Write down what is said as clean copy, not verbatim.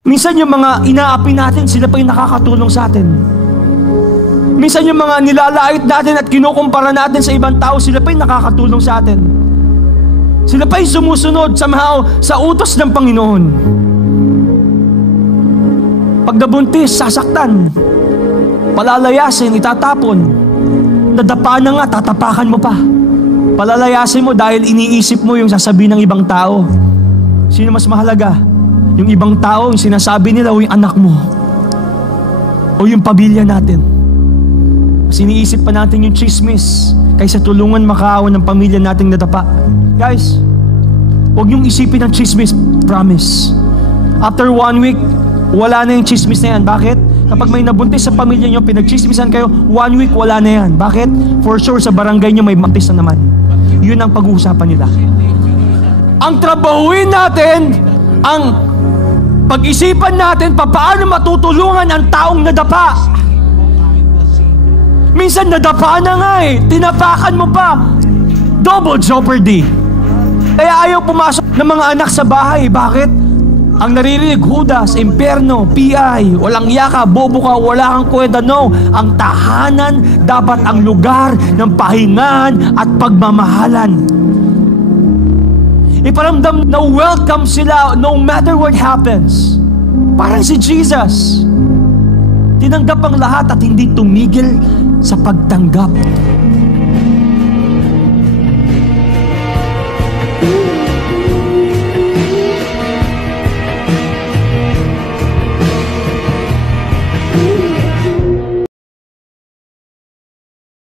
Minsan yung mga inaapi natin, sila pa yung nakakatulong sa atin. Minsan yung mga nilalait natin at kinukumpara natin sa ibang tao, sila pa yung nakakatulong sa atin. Sila pa yung sumusunod somehow sa utos ng Panginoon. Pag nabuntis, sasaktan, palalayasin, itatapon, nadapa na nga, tatapakan mo pa. Palalayasin mo dahil iniisip mo yung sasabihin ng ibang tao. Sino mas mahalaga? Yung ibang tao, yung sinasabi nila, o yung anak mo, o yung pamilya natin. Mas iniisip pa natin yung chismis kaysa tulungan makaawan ng pamilya nating nadapa. Guys, huwag niyong isipin ang chismis, promise. After 1 week, wala na yung chismis na yan. Bakit? Kapag may nabuntis sa pamilya niyo, pinagchismisan kayo, 1 week, wala na yan. Bakit? For sure, sa barangay niyo may baptis na naman. Yun ang pag-uusapan nila. Ang trabahuin natin, ang pag-isipan natin paano matutulungan ang taong nadapa. Minsan nadapa na nga eh, tinapakan mo pa. Double jeopardy. Kaya ayaw pumasok ng mga anak sa bahay. Bakit? Ang naririnig, Judas, impyerno, PI, walang yaka, bobo ka, wala kang kwenta. No, ang tahanan dapat ang lugar ng pahingahan at pagmamahalan. Iparamdam na welcome sila no matter what happens. Parang si Jesus. Tinanggap ang lahat at hindi tumigil sa pagtanggap.